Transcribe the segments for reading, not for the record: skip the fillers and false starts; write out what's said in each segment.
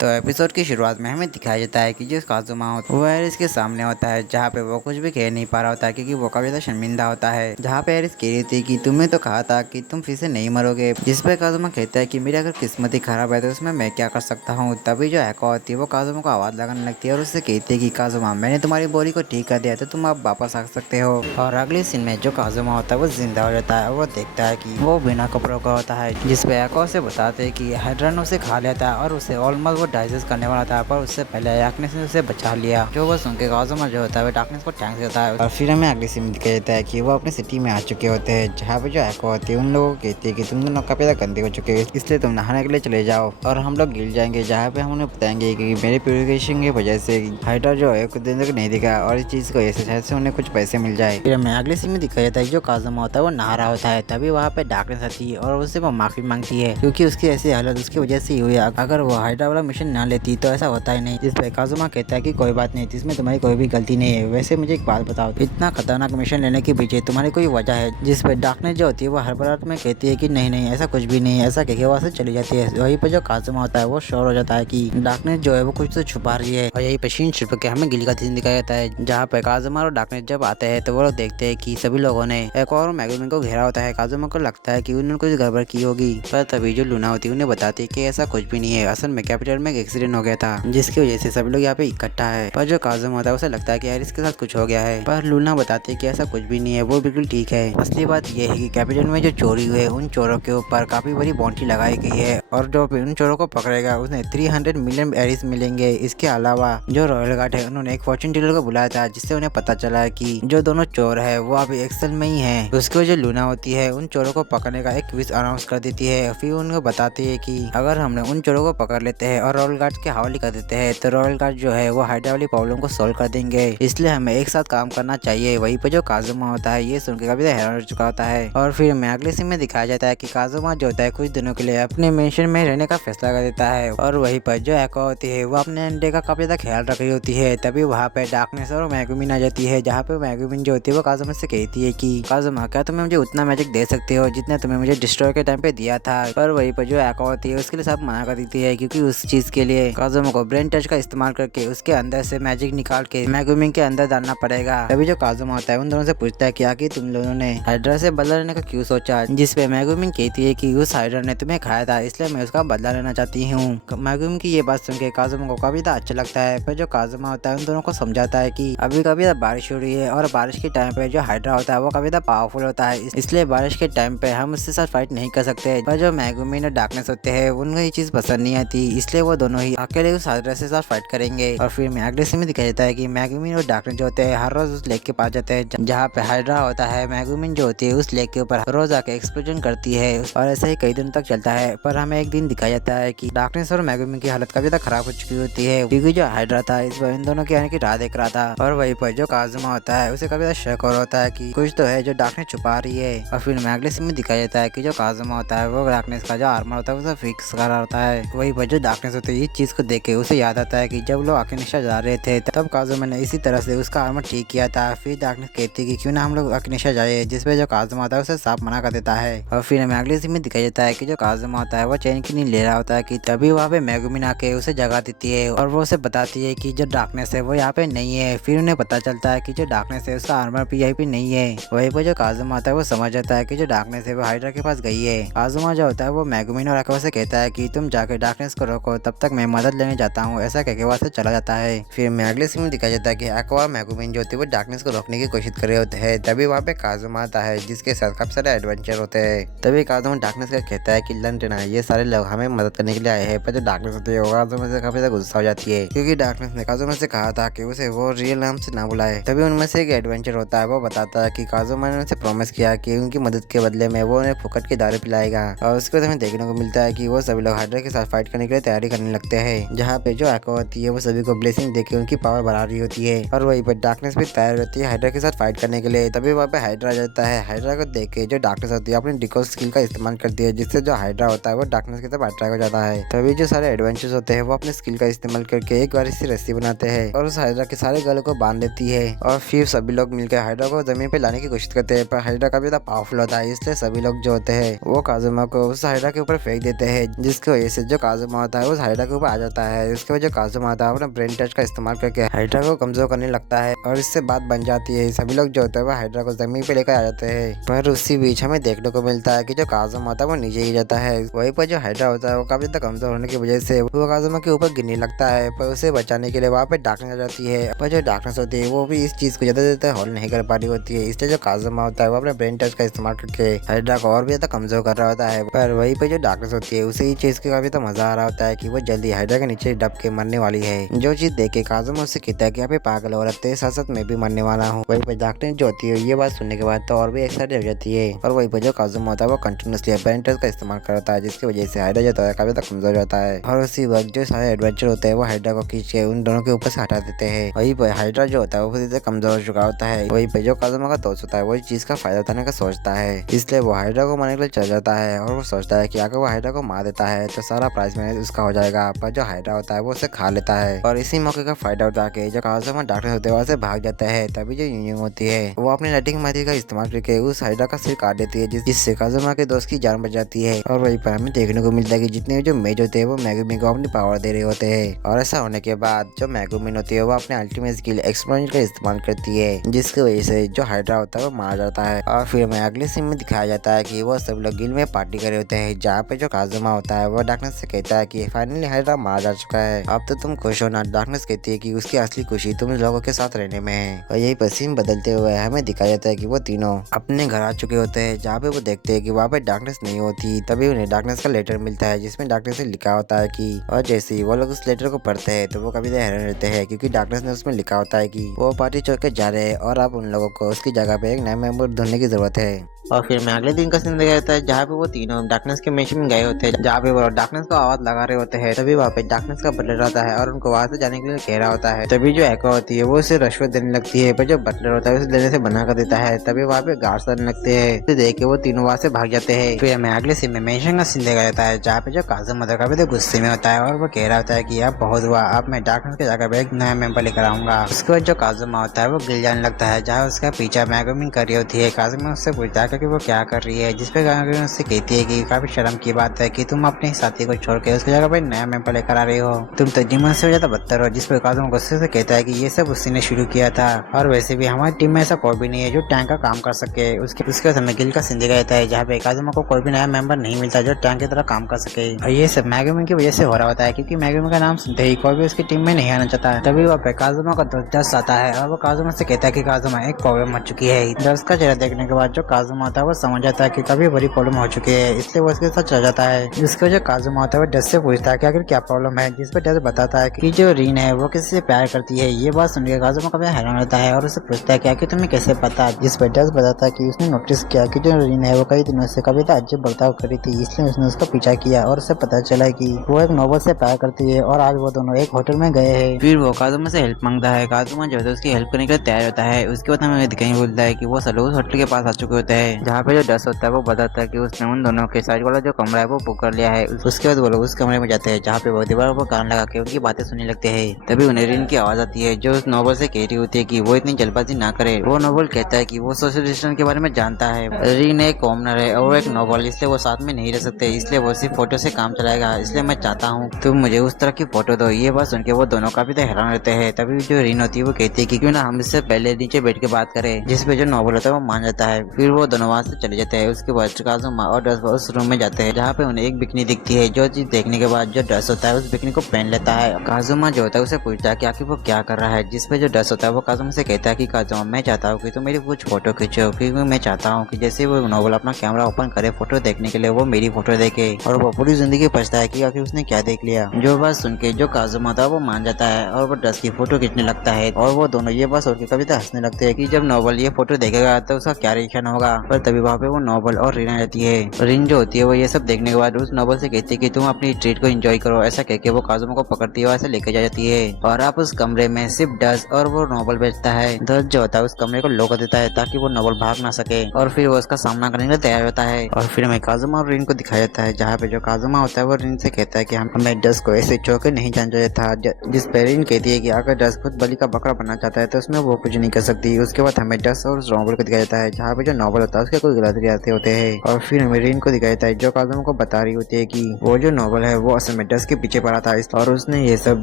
तो एपिसोड की शुरुआत में हमें दिखाया जाता है कि जो काजुमा होता है वो एरिस के सामने होता है, जहाँ पे वो कुछ भी कह नहीं पा रहा होता है क्योंकि वो काफी ज्यादा शर्मिंदा होता है। जहाँ पे एरिस कह रही थी कि तुमने तो कहा था कि तुम फिर से नहीं मरोगे, जिस पे काजुमा कहता है कि मेरी अगर किस्मत ही खराब है तो उसमें मैं क्या कर सकता हूँ। तभी जो एको होती है वो काजुमा को आवाज लगाने लगती है और उससे कहती है कि काजुमा, मैंने तुम्हारी बॉडी को ठीक कर दिया तो तुम अब वापस आ सकते हो। और अगले सीन में जो काजुमा होता है वो जिंदा हो जाता है और वो देखता है कि वो बिना कपड़ों का होता है, जिसपे एको से बताते हैं कि हाइड्रा ने उसे खा लिया था और उसे ऑलमोस्ट वो डाइजेस्ट करने वाला था, पर उससे पहले डार्कनेस ने उसे बचा लिया। जो वो सुन के काजुमा जो होता है वो डार्कनेस को थैंक्स देता है। और फिर हमें अगले सीन दिखाई देता है कि वो अपने सिटी में आ चुके होते हैं, जहाँ पे जो एको होती है उन लोगों को कहती है कि तुम दोनों काफी ज्यादा गंदे हो चुके हो, इसलिए तुम नहाने के लिए चले जाओ और हम लोग गिर जाएंगे। जहाँ पे हम उन्हें बताएंगे कि मेरे प्यूरिफिकेशन की वजह से हाइड्रा जो है कुछ दिन तक नहीं दिखा और इस चीज को ऐसे शायद से उन्हें कुछ पैसे मिल जाए। फिर हमें अगले सीन में दिखाया जाता है जो काजुमा होता है वो नहा रहा होता है, तभी वहाँ पे डार्कनेस आती है और उससे वो माफी मांगती है क्योंकि उसकी ऐसी हालत उसकी वजह से ही हुई। अगर वो हाइड्रा वाला मिशन ना लेती तो ऐसा होता ही नहीं। जिस पे काजुमा कहता है कि कोई बात नहीं, इसमें तुम्हारी कोई भी गलती नहीं है। वैसे मुझे एक बात बताओ, इतना खतरनाक मिशन लेने के पीछे तुम्हारी कोई वजह है? जिस पे डार्कनेस जो होती है वो हर बार में कहती है कि नहीं नहीं ऐसा कुछ भी नहीं है, ऐसा कहके वहाँ से चली जाती है। वहीं पे जो काजुमा होता है वो श्योर हो जाता है कि डार्कनेस जो है वो कुछ तो छुपा रही है। और यही पे सीन छिप के हमें गिल का सीन दिखाया जाता है, जहाँ पे काजुमा और डार्कनेस जब आते हैं तो वो लोग देखते हैं कि सभी लोगों ने एक और मैगुमिन को घेरा होता है। काजुमा को लगता है कि उन्होंने कुछ गड़बड़ की होगी, पर तभी जो लूना होती है उन्हें बताती है कि ऐसा कुछ भी नहीं है, असल में कैपिटल में एक एक्सीडेंट हो गया था जिसकी वजह से सभी लोग यहाँ पे इकट्ठा है। पर जो काजुमा होता है उसे लगता है कि एरिस के साथ कुछ हो गया है, पर लूना बताती है कि ऐसा कुछ भी नहीं है, वो बिल्कुल ठीक है। असली बात यह है कि कैपिटल में जो चोरी हुई है उन चोरों के ऊपर काफी बड़ी बाउंड्री लगाई गई है और जो उन चोरों को पकड़ेगा उन्हें 300 मिलियन एरिस मिलेंगे। इसके अलावा जो रॉयल गार्ड है उन्होंने एक फॉर्चून टेलर को बुलाया था, जिससे उन्हें पता चला है कि जो दोनों चोर है वो अभी एक्सेल में ही है। उसकी जो लूना होती है उन चोरों को पकड़ने का एक विश अनाउंस कर देती है। फिर उनको बताती है कि अगर हमने उन चोरों को पकड़ लेते हैं और रॉयल गार्ड के हवाले कर देते हैं तो रॉयल गार्ड जो है वो हाइड्रा वाली प्रॉब्लम को सोल्व कर देंगे, इसलिए हमें एक साथ काम करना चाहिए। वहीं पे जो काजुमा होता है ये सुन के काफी हैरान हो चुका होता है। और फिर हमें अगले सीन में दिखाया जाता है कि काजुमा जो होता है कुछ दिनों के लिए अपने मेंशन में रहने का फैसला कर देता है। और वहीं पर जो एको होती है वो अपने अंडे का काफी ज्यादा ख्याल रख रही होती है। तभी वहाँ पे डार्कनेस और मैगुमिन आ जाती है, जहाँ पे मैगुमिन जो होती है वो काजुमा से कहती है कि काजुमा, क्या तुम्हें मुझे उतना मैजिक दे सकते हो जितना तुम्हें मुझे डिस्ट्रॉय के टाइम पे दिया था? पर वहीं पर जो एको होती है उसके लिए सब मना कर देती है, क्योंकि उस चीज के लिए काजुमा को ब्रेन टच का इस्तेमाल करके उसके अंदर से मैजिक निकाल के मैगुमिन के अंदर डालना पड़ेगा। तभी जो काजुमा होता है उन दोनों से पूछता है कि आखिर तुम लोगों ने हाइड्रा से बदला लेने का क्यों सोचा? जिस पे मैगुमिन कहती है कि उस हाइड्रा ने तुम्हें खाया था, इसलिए मैं उसका बदला लेना चाहती हूँ। मैगुमिन की ये बात सुन के काजुमा को काफी अच्छा लगता है। पर जो काजुमा होता है उन दोनों को समझाता है कि अभी कभी बारिश हो रही है और बारिश के टाइम पे जो हाइड्रा होता है वो काफी पावरफुल होता है, इसलिए बारिश के टाइम पे हम उसके साथ फाइट नहीं कर सकते। पर जो मैगुमिन और डार्कनेस होते हैं उनको ये चीज पसंद नहीं आती, इसलिए वो दोनों ही अकेले उस हाइड्रा से साथ फाइट करेंगे। और फिर में अगले सीन में दिखाया जाता है कि मैगुमिन और डार्कनेस जो होते हैं हर रोज उस लेक के पास जाते हैं जहाँ पे हाइड्रा होता है। मैगुमिन जो होती है उस लेक के ऊपर रोज आके एक्सप्लोजन करती है और ऐसे ही कई दिनों तक चलता है। पर हमें एक दिन दिखाया जाता है कि डार्कनेस और मैगुमिन की हालत काफी ज्यादा खराब हो चुकी होती है, क्योंकि जो हाइड्रा था इस बार इन दोनों के आने की राह देख रहा था। और वहीं पर जो काजुमा होता है उसे काफी ज्यादा शक हो रहा होता है कि कुछ तो है जो डार्कनेस छुपा रही है। और फिर में अगले सीन में दिखाया जाता है कि जो काजुमा होता है वो डार्कनेस का जो आर्मर होता है उसे फिक्स कर रहा होता है। वही पर जो डार्कनेस होती है इस चीज को देख के उसे याद आता है कि जब लोग अकिनिशा जा रहे थे तब काजुमा ने इसी तरह से उसका आर्मर ठीक किया था। फिर डार्कनेस कहती है कि क्यों ना हम लोग अकिनिशा जाए, जिसपे जो काजुमा होता है उसे साफ मना कर देता है। और फिर हमें अगले सीन में दिखाया जाता है कि जो काजुमा होता है वो चैन की नींद ले रहा होता है कि तभी वहाँ पे मैगुमिन आके उसे जगा देती है और वो उसे बताती है कि जो डार्कनेस है वो यहाँ पे नहीं है। फिर उन्हें पता चलता है कि जो डार्कनेस है उसका आर्मर भी यहाँ पे नहीं है। वहीं पर जो काजुमा होता है वो समझ जाता है कि जो डार्कनेस है वो हाइड्रा के पास गई है। काजुमा जो होता है वो मैगुमिन और एको से कहता है कि तुम जाके डार्कनेस को रोको, तब तक मैं मदद लेने जाता हूँ, ऐसा कहके वहाँ से चला जाता है। फिर मैं अगले सीन में दिखाया जाता है कि एको और मैगुमिन जो होती है वो डार्कनेस को रोकने की कोशिश कर रहे होते हैं। तभी वहाँ पे काजुमा आता है जिसके साथ काफी सारे एडवेंचर होते हैं। तभी काजुमा डार्कनेस का कहता है कि लंटना ये सारे लोग हमें मदद करने के लिए आए हैं। पर जो डार्कनेस होती है वो काजुमा से काफी ज्यादा गुस्सा हो जाती है, क्योंकि डार्कनेस ने काजुमा से कहा था कि उसे वो रियल नाम से ना बुलाए। तभी उनमें से एक एडवेंचर होता है, वो बताता है कि काजुमा ने उनसे प्रॉमिस किया कि उनकी मदद के बदले में वो उन्हें फुकट की दारू पिलाएगा। और उसके बाद हमें देखने को मिलता है कि वो सभी लोग हाइड्रा के साथ फाइट करने के लिए तैयारी करने लगते हैं, जहाँ पे जो एको होती है वो सभी को ब्लेसिंग देके उनकी पावर बढ़ा रही होती है। और वहीं पर डार्कनेस भी तैयार होती है हाइड्रा के साथ फाइट करने के लिए। तभी वहाँ पे हाइड्रा जाता है। हाइड्रा को देख के जो डार्कनेस होती है अपनी डिकोड स्किल का इस्तेमाल करती है, जिससे जो हाइड्रा होता है वो डार्कनेस की तरफ अट्रैक्ट हो जाता है। तभी जो सारे एडवेंचर्स होते हैं वो अपने स्किल का इस्तेमाल करके एक बार सी रस्सी बनाते हैं और उस हाइड्रा के सारे गलों को बांध देती है। और फिर सभी लोग मिलकर हाइड्रा को जमीन पे लाने की कोशिश करते हैं, पर हाइड्रा काफी ज्यादा पावरफुल होता है, इसलिए सभी लोग जो होते हैं वो काजुमा को उस हाइड्रा के ऊपर फेंक देते हैं, जिसकी वजह से जो काजुमा होता है उस हाइड्रा के ऊपर आ जाता है। उसके बाद जो काजुमा होता है अपना ब्रेन टच का इस्तेमाल करके हाइड्रा को कमजोर करने लगता है और इससे बात बन जाती है। सभी लोग जो होते हैं वो हाइड्रा को जमीन पे लेकर आ जाते हैं, पर उसी बीच हमें देखने को मिलता है कि जो काजुमा होता है वो नीचे गिर जाता है। वहीं पर जो हाइड्रा होता है वो काफी ज्यादा कमजोर होने की वजह से वो काजुमा के ऊपर गिरने लगता है, पर उसे बचाने के लिए वहाँ पे डार्कनेस आ जाती है। पर जो डार्कनेस होती है वो भी इस चीज को ज्यादा हॉल नहीं कर पा रही होती है, इसलिए जो काजुमा होता है वो अपने ब्रेन टच का इस्तेमाल करके हाइड्रा को और भी ज्यादा कमजोर कर रहा होता है। पर वहीं पे जो डार्कनेस होती है उसे ये चीज का काफी तो मजा आ रहा होता है कि वो जल्दी हाइड्रा के नीचे दब के मरने वाली है। जो चीज देख के काजुमा उससे कहता है कि आप पागल औरत है, साथ साथ मैं भी मरने वाला हूँ। वहीं पे डार्कनेस जो होती है ये बात सुनने के बाद तो और भी एक्साइटेड हो जाती है। और वहीं पे जो काजुमा होता है वो कंटिन्यूसली ब्रेन टच का इस्तेमाल करता है, जिसकी वजह से हाइड्रा जो होता है काफी ज्यादा कमजोर होता है। और उसी वक्त जो सारे एडवेंचर होते हैं वो हाइड्रा को खींच के उन दोनों के ऊपर से हटा देते हैं। वहीं पे हाइड्रा जो होता है वो खुद से कमजोर हो चुका होता है। वहीं पे जो काजुमा का दोस्त होता है वो इस चीज का फायदा उठाने का सोचता है, इसलिए वो हाइड्रा को मारने के लिए चल जाता है। और वो सोचता है कि अगर वो हाइड्रा को मार देता है तो सारा प्राइज मनी उसका हो जाएगा, पर जो हाइड्रा होता है वो उसे खा लेता है। और इसी मौके का फायदा उठा के जो काजुमा डॉक्टर होते हैं वहाँ से भाग जाता है। तभी जो यूनियन होती है वो अपनी लाइटिंग मारी का इस्तेमाल करके उस हाइड्रा का सिर काट देती है, जिससे काजुमा के दोस्त की जान बच जाती है। और वहीं पर हमें देखने को मिलता है कि जितने जो मेज होते हैं वो मेगुमिन को अपनी पावर दे रहे होते हैं। और ऐसा होने के बाद जो मेगुमिन होती है वो अपने अल्टीमेट स्किल एक्सप्लोजन का इस्तेमाल करती है, जिसकी वजह से जो हाइड्रा होता है वो मारा जाता है। और फिर हमें अगले सीन में दिखाया जाता है कि वो सब लोग गिल में पार्टी कर रहे होते हैं, जहाँ पे जो काजुमा होता है वो डार्कनेस से कहता है कि फाइनली हाइड्रा मारा जा चुका है, अब तो तुम खुश हो ना। डार्कनेस कहती है कि उसकी असली खुशी तुम लोगों के साथ रहने में है। और यही पर सीन बदलते हुए हमें दिखाया जाता है कि वो तीनों अपने घर आ चुके होते हैं, जहाँ पे वो देखते हैं कि वहाँ पे डार्कनेस नहीं होती। तभी उन्हें डार्कनेस का लेटर मिलता है, जिसमें डार्कनेस ने लिखा होता है कि, और जैसे ही वो लोग उस लेटर को पढ़ते हैं तो वो कभी हैरान रहते हैं, क्योंकि डार्कनेस ने उसमें लिखा होता है कि वो पार्टी छोड़ के जा रहे हैं और अब उन लोगों को उसकी जगह पे एक नया मेंबर ढूंढने की जरूरत है। और फिर मैं अगले दिन का सीन दिखाया जाता है, जहाँ पे वो तीनों डार्कनेस के मिशन में गए होते हैं, जहाँ पे वो डार्कनेस को आवाज लगा रहे होते हैं। तभी वहाँ पे डार्कनेस का बटलर आता है और उनको वहाँ से जाने के लिए कह रहा होता है। तभी जो एक्वा होती है वो उसे रिश्वत देने लगती है, पर जो बटलर होता है उसे देने से मना कर देता है। तभी वहाँ पे गार्ड्स आने लगते हैं, तो देख के वो तीनों वहाँ से भाग जाते हैं। फिर हमें अगले सीन में मेंशन का सीन दिखाया जाता है, जहाँ पे जो काजुमा होता है काफी गुस्से में होता है और वो कह रहा होता है कि अब बहुत हुआ, अब मैं डार्कनेस की जगह पे एक नया मेंबर लेकर आऊंगा। उसके बाद जो काजुमा होता है वो गिर जाने लगता है, जहाँ उसका पीछा मेगुमिन कर रही होती है। काजुमा उससे पूछता है कि वो क्या कर रही है, जिसपे मेगुमिन उससे कहती है कि काफी शर्म की बात है कि तुम अपने साथी को छोड़ के उसकी जगह पे नया मेंबर लेकर आ रही हो, तुम तो जीवन से ज्यादा बदतर हो। जिसपे काजुमा गुस्से से कहता है कि ये सब उसी ने शुरू किया था, और वैसे भी हमारी टीम में ऐसा कोई भी नहीं है जो टैंक का काम कर सके। उसके बाद हमें गिल का सीन दिखाया जाता है, जहाँ पे काजुमा को कोई भी नया मेंबर नहीं मिलता जो टैंक की तरह काम कर सके। और ये सब मेगुमिन की वजह से हो रहा होता है, क्योंकि मेगुमिन का नाम सुनते ही कोई भी उसकी टीम में नहीं आना चाहता है। तभी वहाँ पे काजुमा का दोस्त डस्ट आता है और वो काजुमा से कहता है कि काजुमा एक प्रॉब्लम हो चुकी है। डस्ट का चेहरा देखने के बाद जो काजुमा आता है वो समझ जाता है कि काफी बड़ी प्रॉब्लम हो चुकी है, इसलिए वो उसके साथ चल जाता है। जिसके वजह काजुमा आता है वो डस्ट से पूछता है कि आखिर क्या प्रॉब्लम है, जिस पर डस्ट बताता है कि जो रीन है वो किसी से प्यार करती है। ये बात सुनकर काजुमा काफी हैरान होता है और उससे पूछता है कि आखिर तुम्हें कैसे पता। जिस पर डस्ट बताता है कि उसने नोटिस किया कि जो रीन है वो कई दिनों से काफी अजीब बर्ताव करी थी, इसलिए उसने उसका पीछा किया और उसे पता चला कि वो एक नोबल से प्यार करती है और आज वो दोनों एक होटल में गए हैं। फिर वो काजुमा से हेल्प मांगता है, काजुमा जो है उसकी हेल्प करने के लिए तैयार होता है। उसके बाद हमें दिखाई बोलता है कि वो सलूस होटल के पास आ चुके होते हैं, जहाँ पे जो डस्ट होता है वो बताता है कि उसने उन दोनों के साइड वाला जो कमरा है वो बुक कर लिया है। उसके बाद वो लोग उस कमरे में जाते हैं, जहाँ पे वो दीवार पर कान लगा के उनकी बातें सुनने लगते हैं। तभी उन्हें रीन की आवाज आती है, जो उस नोबल से कह रही होती है कि वो इतनी जल्दबाजी ना करे। वो नोबल कहता है कि वो सोशल डिस्टेंस के बारे में जानता है, रीन एक कॉमनर है और वो एक नोबल, इसलिए वो साथ में नहीं रह सकते, इसलिए वो सिर्फ फोटो से काम चलाएगा। इसलिए मैं चाहता हूँ तुम मुझे उस तरह की फोटो दो। ये बात सुन के वो दोनों काफी हैरान रहते हैं। तभी जो रीन होती है वो कहती है कि क्यों ना हम इससे पहले नीचे बैठ के बात करें, जिसपे जो नोबल होता है वो मान जाता है। फिर वो दोनों वहाँ से चले जाते हैं। उसके बाद काजुमा और डस्ट उस रूम में जाते हैं, जहाँ पे उन्हें एक बिकनी दिखती है। जो चीज देखने के बाद जो डस्ट होता है उस बिकनी को पहन लेता है। काजुमा जो होता है उसे पूछता है कि आखिर वो क्या कर रहा है, जिसपे जो डस्ट होता है वो काजुमा से कहता है कि काजुमा मैं चाहता हूँ कि तुम मेरी कुछ फोटो खींचो, क्योंकि मैं चाहता हूँ कि जैसे वो नोबल अपना कैमरा ओपन करे फोटो देखने के लिए वो मेरी फोटो देखे, और वो पूरी जिंदगी पछता है कि आखिर उसने क्या देख लिया। जो बात सुन के जो काजुमा था वो मान जाता है और वो डस्ट की फोटो खींचने लगता है। और वो दोनों ये बात सुन के कभी हंसने लगते हैं कि जब नोबल ये फोटो देखेगा तो उसका क्या रिएक्शन होगा। पर तभी वहाँ पे वो नोबल और रीना रहती है। रिन जो होती है वो ये सब देखने के बाद उस नोबल से कहती है कि तुम अपनी ट्रीट को एंजॉय करो। ऐसा कहके वो काजुमा को पकड़ती है और ऐसे लेके जा जाती है। और आप उस कमरे में सिर्फ डस्ट और वो नोबल बैठता है। डस्ट जो होता है उस कमरे को लॉक कर देता है ताकि वो नोबल भाग ना सके, और फिर वो उसका सामना करने के लिए तैयार होता है। और फिर हमें काजुमा और रिन को दिखाया जाता है, जहाँ पे जो काजुमा होता है वो रिन से कहता है कि हमें डस्ट को ऐसे चौके नहीं जाना चाहिए था। जिस पे रिन कहती है कि अगर डस्ट खुद बलि का बकरा बनना चाहता है तो उसमें वो कुछ नहीं कर सकती। उसके बाद हमें डस्ट और उस नोबल को दिखाया जाता है, जहाँ पे जो नोबल होता है उसके कुछ गलत इरादे होते हैं। और फिर हमें रिन को दिखाया जाता है, जो काजुमा को बता रही होती है कि वो जो नोबल है वो असल में डस्ट के पीछे पड़ा था और उसने ये सब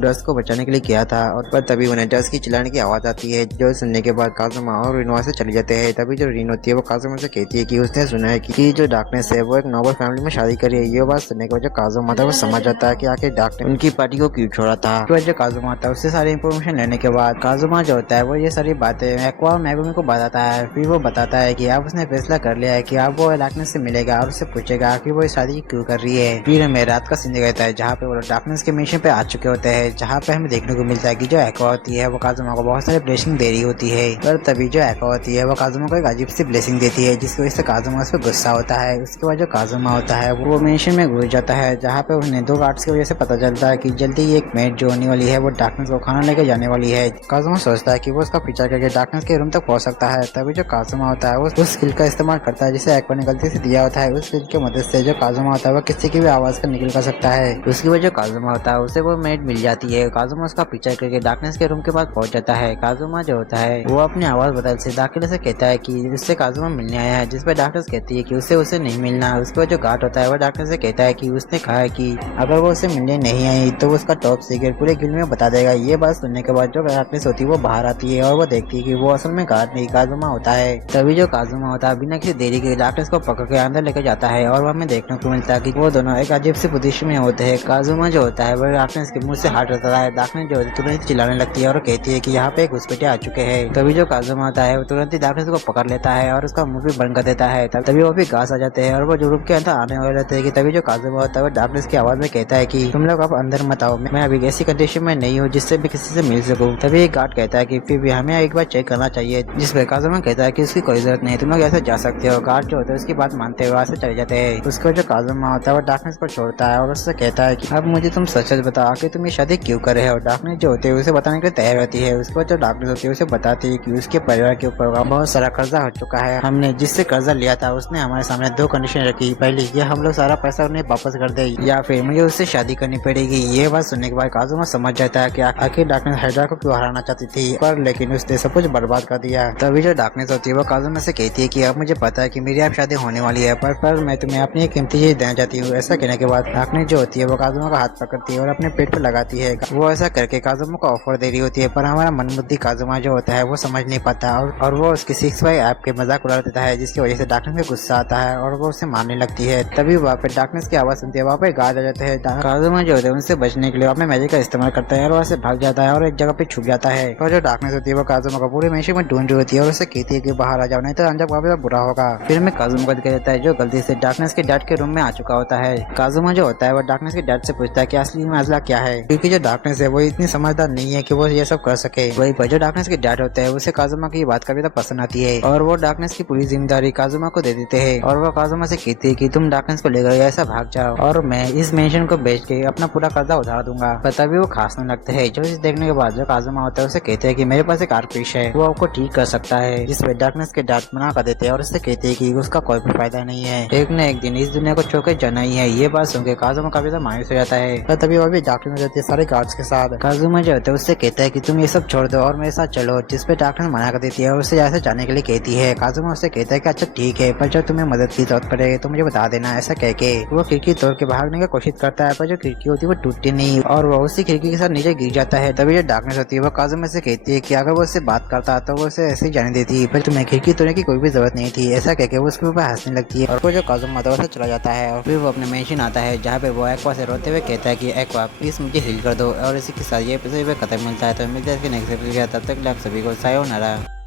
डस्ट को बचाने के लिए किया था। और पर तभी उन्हें डस्ट की चिल्लाने की आवाज आती है, जो सुनने के बाद काजुमा और रिन वहाँ से चले जाते हैं। तभी जो रिन होती है वो काजुमा से कहती है कि उसने सुना है कि जो डार्कनेस है वो एक नोबल फैमिली में शादी करी है। ये बात सुनने के बाद जो काजुमा था वो समझ जाता है कि आखिर डार्कनेस उनकी पार्टी को क्यों छोड़ा था। तो जो काजुमा था उससे सारी इन्फॉर्मेशन लेने के बाद काजुमा जो होता है वो ये सारी बातें एक्वा और मेगुमी को बताता है। फिर वो बताता है कि अब उसने फैसला कर लिया है कि अब वो डार्कनेस से मिलेगा और उससे पूछेगा कि वो शादी क्यों कर रही है। फिर हमें रात का सीन दिखाता है जहाँ पे वो डार्कनेस के मिशन पे आ चुके होते हैं, जहाँ पे हमें देखने को मिलता है कि जो एक्वा होती है वो काजुमा को बहुत सारे ब्लेसिंग दे रही होती है। पर तभी जो एक्वा होती है वो काजुमा को एक अजीब सी ब्लेसिंग देती है, जिसकी वजह से काजुमा उस पर गुस्सा होता है। उसके बाद जो काजुमा होता है वो मिशन में घुस जाता है, जहाँ पे उन्हें दो गार्ड्स की वजह से पता चलता है कि जल्दी ही एक मेड जो होने वाली है वो डार्कनेस को खाना लेके जाने वाली है। काजुमा सोचता है कि वो उसका पीछा करके डार्कनेस के रूम तक पहुंच सकता है। तभी जो काजुमा होता है वो उस स्किल का इस्तेमाल करता है जिसे एक्वा ने गलती से दिया होता है। उस स्किल की मदद से जो काजुमा होता है वो किसी की भी आवाज का निकल कर सकता है। उसकी वजह काजुमा होता है उसे वो मेड मिल जाती है। काजुमा उसका पीछा करके डार्कनेस के रूम के पास पहुंच जाता है। काजुमा जो होता है वो अपनी आवाज बदल से दाखिले से कहता है कि उससे काजुमा मिलने आया है, जिस पर डार्कनेस कहती है कि उसे नहीं मिलना। उसके बाद जो गार्ड होता है वो डार्कनेस से कहता है कि उसने कहा है कि अगर वो उसे मिलने नहीं आई तो उसका टॉप सीक्रेट पूरे गिल्ड में बता देगा। ये बात सुनने के बाद जो डार्कनेस होती है वो बाहर आती है और वो देखती है कि वो असल में गार्ड नहीं काजुमा होता है। तभी जो काजुमा होता है बिना किसी देरी के डार्कनेस को पकड़ के अंदर लेकर जाता है और हमें देखने को मिलता है कि वो दोनों एक अजीब सी पोजीशन में होते हैं। काजुमा जो होता है वो डार्कनेस के मुंह से हाथ रहता है। डार्कनेस जो होती है तुरंत चिल्लाने लगती है और कहती है कि यहाँ पे एक घुसपैठे आ चुके हैं। तभी जो काजुमा होता है वो तुरंत ही डार्कनेस को पकड़ लेता है और उसका मुंह भी बंद कर देता है। तभी वो भी घास आ जाते हैं और वो जो रूम के अंदर आने वाले रहते हैं कि तभी जो काजुमा होता है वो डार्कनेस की आवाज में कहता है कि तुम लोग अब अंदर मत आओ, मैं अभी ऐसी कंडीशन में नहीं हूँ जिससे भी किसी से मिल सकूं। तभी एक गार्ड कहता है कि फिर भी हमें एक बार चेक करना चाहिए, जिस पर काजुमा कहता है कि उसकी कोई जरूरत नहीं, तुम लोग ऐसे जा सकते हो। गार्ड जो होता है उसकी बात मानते हुए वहाँ से चले जाते हैं। उसको जो काजुमा होता है वो डार्कनेस पर छोड़ता है और उससे कहता है कि अब मुझे तुम सच सच बताओ कि तुम ये शादी क्यों कर रहे हो। डार्कनेस जो होती है उसे बताने के लिए तैयार होती है। उसके बाद जो डार्कनेस होती है उसे बताती है कि उसके परिवार के ऊपर बहुत सारा कर्जा हो चुका है। हमने जिससे कर्जा लिया था उसने हमारे सामने दो कंडीशन रखी, पहली ये हम लोग सारा पैसा उन्हें वापस कर दे या फिर मुझे उससे शादी करनी पड़ेगी। ये बात सुनने के बाद काजुमा समझ जाता है कि आखिर डार्कनेस हाइड्रा को क्यों हराना चाहती थी, पर लेकिन उसने सब कुछ बर्बाद कर दिया। तभी जो डार्कनेस होती है वो काजुमा से कहती है कि अब मुझे पता है कि मेरी अब शादी होने वाली है, पर मैं तुम्हें अपनी एक कीमती चीज देना चाहती हूँ। ऐसा कहने के बाद डार्कनेस जो होती है वो काजुमा का हाथ पकड़ती है और अपने पेट पर लगाती है। वो ऐसा करके काजुमा को ऑफर दे रही होती है, पर हमारा मनमुद्दी काजुमा जो होता है वो समझ नहीं पाता और वो उसके 6 ऐप के मजाक उड़ा देता है, जिसकी वजह से डार्कनेस में गुस्सा आता है और वो उसे मारने लगती है। तभी वहाँ पे डार्कनेस की आवाज सुनती है, वहाँ पे गार्ड आ जाते हैं। काजुमा जो होता है उनसे बचने के लिए अपने मैजिक का इस्तेमाल करता है और वहाँ से भाग जाता है और एक जगह पे छुप जाता है। और जो डार्कनेस होती है वो काजुमा को पूरे मैश में ढूंढ रही होती है और उसे कहती है कि बाहर आ जाओ, नहीं तो अंजाम काफी बुरा होगा। फिर हमें काजुमा को दिखाया जाता है जो गलती से डार्कनेस के डैड के रूम में आ चुका होता है। काजुमा जो होता है वो डार्कनेस के डैड से पूछता है कि असली मसला क्या है, क्योंकि जो डार्कनेस है वो इतनी समझदार नहीं है कि वो ये सब कर सके। वही पर जो डार्कनेस के डैड होता है उसे काजुमा की बात काफी पसंद आती है और वो डार्कनेस की पूरी जिम्मेदारी काजुमा को दे देते हैं और वो काजुमा से कहती है कि तुम डार्कनेस को लेकर ऐसा भाग जाओ और मैं इस मेंशन को बेच के अपना पूरा कर्जा उधार दूंगा। पर तभी वो खासने लगते हैं। जो इस देखने के बाद जो काजुमा होता है उसे कहते हैं कि मेरे पास एक आर्टिस्ट है, वो आपको ठीक कर सकता है। जिस पे डार्कनेस के डैड मना कर देते हैं और उससे कहते हैं कि उसका कोई भी फायदा नहीं है, एक न एक दिन इस दुनिया को छोड़ के जाना ही है। ये बात सुनकर काजुमा काफी मायूस हो जाता है। पर तभी वो भी डार्कनेस जाती है सारे गार्ड्स के साथ। काजुमा जो होता है उससे कहता है कि तुम ये सब छोड़ दो और मेरे साथ चलो, जिस पे डार्कनेस मना कर देती है और उससे जैसे जाने के लिए कहती है। काजुमा उससे कहता है कि अच्छा ठीक है, पर जब तुम्हें मदद की जरूरत पड़े तो मुझे बता देना। ऐसा कह के वो खिड़की तोड़ के भागने की कोशिश करता है, पर जो खिड़की होती है वो टूटती नहीं और वो उसी खिड़की के साथ नीचे गिर जाता है। तभी जो डार्कनेस होती है वो काजुमा से कहती है कि अगर वो उससे बात करता तो वो उसे ऐसे ही जाने देती, पर तुम्हें खिड़की तोड़ने की कोई भी जरूरत नहीं थी। ऐसा कह के वो उसके ऊपर हंसने लगती है और वो जो काजुमा था वो चला जाता है। और फिर वो अपने मेंशन आता है जहाँ पे वो एक्वा से रोते हुए कहता है कि एक्वा प्लीज मुझे हील कर दो। और इसी के साथ ये एपिसोड खत्म मिलता है। तो मिलते हैं नेक्स्ट एपिसोड, तब तक आप सभी को सायोनारा।